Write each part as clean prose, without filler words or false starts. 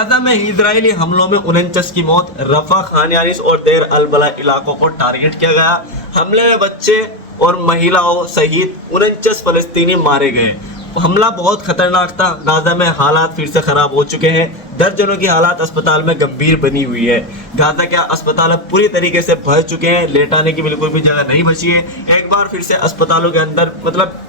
Gaza में Israeli हमलों में 49 की मौत। रफा, खान यानिस और देर अल बला इलाकों को टारगेट किया गया। हमले में बच्चे और महिलाओं सहित 49 फलस्तीनी मारे गए। हमला बहुत खतरनाक था। गाजा में हालात फिर से खराब हो चुके हैं। दर्जनों की हालात अस्पताल में गंभीर बनी हुई है। गाजा के अस्पताल अब पूरी तरीके से भर चुके हैं। लेटाने की बिल्कुल भी जगह नहीं बची है। एक बार फिर से अस्पतालों के अंदर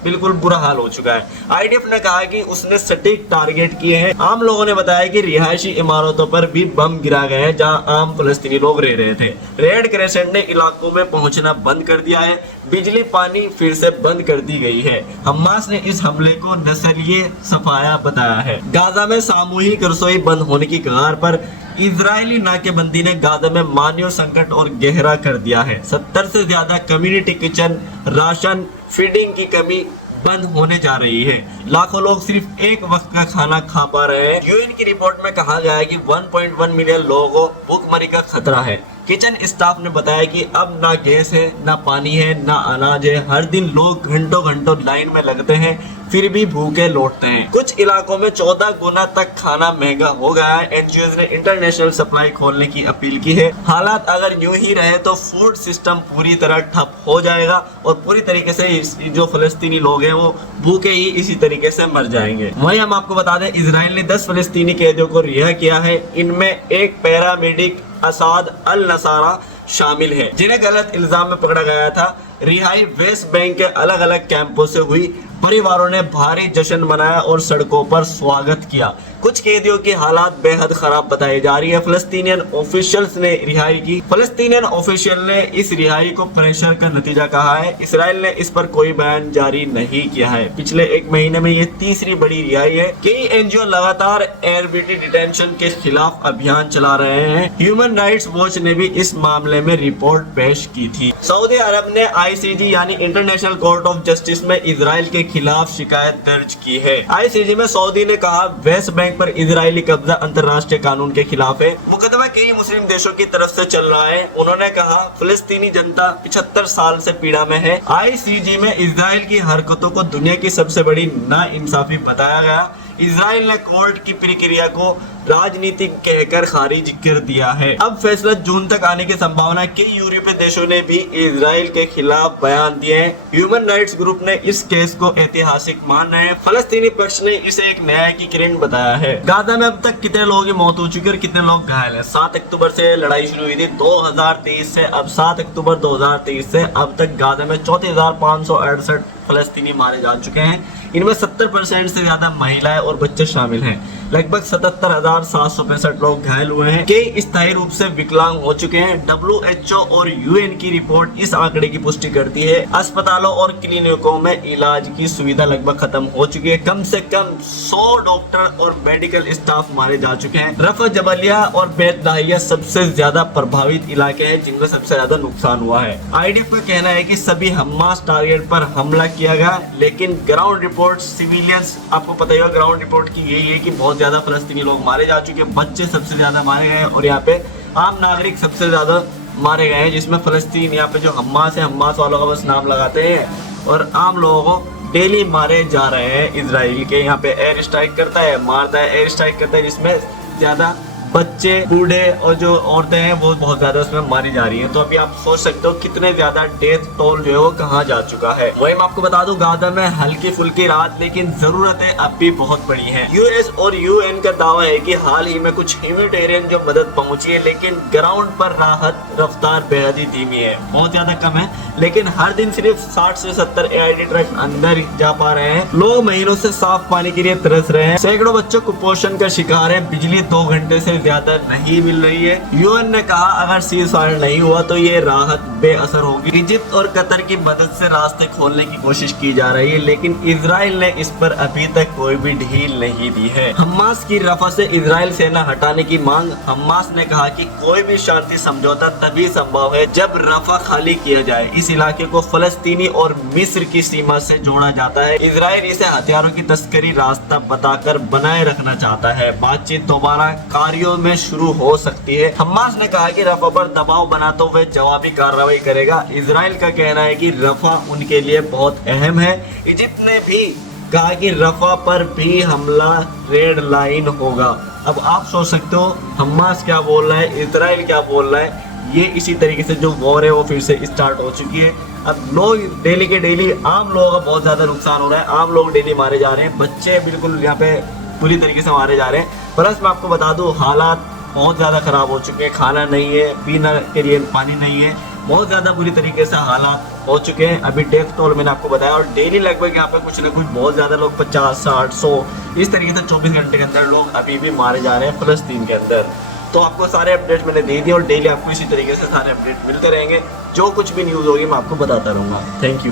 बिल्कुल बुरा हाल हो चुका है। आईडीएफ ने कहा कि उसने सटीक टारगेट किए हैं। आम लोगों ने बताया कि रिहायशी इमारतों पर भी बम गिरा गए हैं जहां आम फलस्तीनी लोग रह रहे थे। रेड क्रेसेंट ने इलाकों में पहुंचना बंद कर दिया है। बिजली पानी फिर से बंद कर दी गई है। हमास ने इस हमले को नस्लीय सफाया बताया है। गाजा में सामूहिक रसोई बंद होने की कगार पर इजरायली नाकेबंदी ने गाजा में मानवीय संकट और गहरा कर दिया है। 70 से ज्यादा कम्युनिटी किचन, राशन, फीडिंग की कमी बंद होने जा रही है। लाखों लोग सिर्फ एक वक्त का खाना खा पा रहे हैं। यूएन की रिपोर्ट में कहा गया है कि 1.1 मिलियन लोगों को भूखमरी का खतरा है। किचन स्टाफ ने बताया कि अब ना गैस है, ना पानी है, ना अनाज है। हर दिन लोग घंटों घंटों लाइन में लगते हैं, फिर भी भूखे लौटते हैं। कुछ इलाकों में 14 गुना तक खाना महंगा हो गया है। एनजीओ ने इंटरनेशनल सप्लाई खोलने की अपील की है। हालात अगर यूं ही रहे तो फूड सिस्टम पूरी तरह ठप हो जाएगा और पूरी तरीके से जो फलस्तीनी लोग हैं वो भूखे ही इसी तरीके से मर जाएंगे। वहीं हम आपको बता दें, इजराइल ने 10 फलस्तीनी कैदियों को रिहा किया है। इनमें एक पैरामेडिक असाद अल नसारा शामिल है, जिन्हें गलत इल्जाम में पकड़ा गया था। रिहाई वेस्ट बैंक के अलग अलग कैंपों से हुई। परिवारों ने भारी जश्न मनाया और सड़कों पर स्वागत किया। कुछ कैदियों की हालात बेहद खराब बताई जा रही है। फलस्तीनियन ऑफिशियल्स ने रिहाई की। फलस्तीनियन ऑफिशियल ने इस रिहाई को प्रेशर का नतीजा कहा है। इसराइल ने इस पर कोई बयान जारी नहीं किया है। पिछले एक महीने में ये तीसरी बड़ी रिहाई है। कई एनजीओ लगातार एयरबीटी डिटेंशन के खिलाफ अभियान चला रहे हैं। ह्यूमन राइट्स वॉच ने भी इस मामले में रिपोर्ट पेश की थी। सऊदी अरब ने आईसीजी यानी इंटरनेशनल कोर्ट ऑफ जस्टिस में इजराइल के खिलाफ शिकायत दर्ज की है। आईसीजी में सऊदी ने कहा वेस्ट बैंक पर इजरायली कब्जा अंतर्राष्ट्रीय कानून के खिलाफ है। मुकदमा कई मुस्लिम देशों की तरफ से चल रहा है। उन्होंने कहा फिलिस्तीनी जनता 75 साल से पीड़ा में है। आईसीजी में इजराइल की हरकतों को दुनिया की सबसे बड़ी नाइंसाफी बताया गया। इजराइल ने कोर्ट की प्रक्रिया को राजनीतिक कहकर खारिज कर दिया है। अब फैसला जून तक आने की संभावना। कई यूरोपीय देशों ने भी इजराइल के खिलाफ बयान दिए हैं। ह्यूमन राइट्स ग्रुप ने इस केस को ऐतिहासिक मान रहे हैं। फलस्तीनी पक्ष ने इसे एक न्याय की किरण बताया है। गाजा में अब तक कितने लोगों की मौत हो चुकी है और कितने लोग घायल हैं? 7 अक्टूबर से लड़ाई शुरू हुई थी 2023 से। अब 7 अक्टूबर 2023 से अब तक गाजा में 34,568 फलस्तीनी मारे जा चुके हैं। इनमें 70% से ज्यादा महिलाएं और बच्चे शामिल हैं। लगभग 77,765 लोग घायल हुए हैं। कई स्थायी रूप से विकलांग हो चुके हैं। WHO और यूएन की रिपोर्ट इस आंकड़े की पुष्टि करती है। अस्पतालों और क्लिनिकों में इलाज की सुविधा लगभग खत्म हो चुकी है। कम से कम 100 डॉक्टर और मेडिकल स्टाफ मारे जा चुके हैं। रफा, जबलिया और बेत लाहिया सबसे ज्यादा प्रभावित इलाके हैं जिनमें सबसे ज्यादा नुकसान हुआ है। आईडीएफ का कहना है कि सभी हमास टारगेट पर हमला किया गया, लेकिन ग्राउंड रिपोर्ट सिविलियंस, आपको पता ही होगा ग्राउंड रिपोर्ट की यही है कि बहुत ज्यादा फलस्तीनी लोग मारे जा चुके हैं। बच्चे सबसे ज्यादा मारे गए और यहाँ पे आम नागरिक सबसे ज्यादा मारे गए हैं, जिसमें फलस्तीन यहाँ पे जो हमास है, हमास वालों का बस नाम लगाते हैं और आम लोगों को डेली मारे जा रहे हैं। इजराइल के यहाँ पे एयर स्ट्राइक करता है, मारता है, एयर स्ट्राइक करता है, जिसमें ज्यादा बच्चे, बूढ़े और जो औरतें हैं वो बहुत ज्यादा उसमें मारी जा रही हैं। तो अभी आप सोच सकते हो कितने ज्यादा डेथ टोल जो है वो कहाँ जा चुका है। वही मैं आपको बता दूं, गाजा में हल्की फुल्की रात, लेकिन जरूरतें अब भी बहुत बड़ी हैं। यूएस और यूएन का दावा है कि हाल ही में कुछ ह्यूमैनिटेरियन जो मदद पहुंची है, लेकिन ग्राउंड पर राहत रफ्तार बेहद ही धीमी है, बहुत ज्यादा कम है। लेकिन हर दिन सिर्फ 60 से 70 एआईडी ट्रक अंदर जा पा रहे हैं। लोग महीनों से साफ पानी के लिए तरस रहे हैं। सैकड़ों बच्चों कुपोषण का शिकार है। बिजली 2 घंटे से ज्यादा नहीं मिल रही है। यूएन ने कहा अगर सीज़फायर नहीं हुआ तो ये राहत बेअसर होगी। इजिप्ट और कतर की मदद से रास्ते खोलने की कोशिश की जा रही है, लेकिन इजराइल ने इस पर अभी तक कोई भी ढील नहीं दी है। हमास की रफा से इजराइल सेना हटाने की मांग। हमास ने कहा कि कोई भी शांति समझौता तभी संभव है जब रफा खाली किया जाए। इस इलाके को फलस्तीनी और मिस्र की सीमा से जोड़ा जाता है। इजराइल इसे हथियारों की तस्करी रास्ता बताकर बनाए रखना चाहता है। बातचीत दोबारा कार्यों में शुरू हो सकती है। हमास ने कहा कि रफा पर दबाव बना तो वे जवाबी कार्रवाई करेगा। इजराइल का कहना है कि रफा उनके लिए बहुत अहम है। इजिप्ट ने भी कहा कि रफा पर भी हमला रेड लाइन होगा। अब आप सोच सकते हो हमास क्या बोल रहा है, इजराइल क्या बोल रहा है। ये इसी तरीके से जो वॉर है वो फिर से स्टार्ट हो चुकी है। अब लोग डेली के डेली आम लोगों का बहुत ज़्यादा नुकसान हो रहा है, आम लोग डेली मारे जा रहे हैं, बच्चे बिल्कुल यहाँ पे पूरी तरीके से मारे जा रहे हैं। प्लस मैं आपको बता दूँ हालात बहुत ज़्यादा ख़राब हो चुके हैं, खाना नहीं है, पीना के लिए पानी नहीं है, बहुत ज़्यादा बुरी तरीके से हालात हो चुके हैं। अभी डेथ टोल मैंने आपको बताया, और डेली लगभग यहाँ पे कुछ ना कुछ बहुत ज़्यादा लोग 50, 60, 100 इस तरीके से 24 घंटे के अंदर लोग अभी भी मारे जा रहे हैं फ़लस्तीन के अंदर। तो आपको सारे अपडेट्स मैंने दे दिए और डेली आपको इसी तरीके से सारे अपडेट मिलते रहेंगे। जो कुछ भी न्यूज़ होगी मैं आपको बताता रहूँगा। Thank you.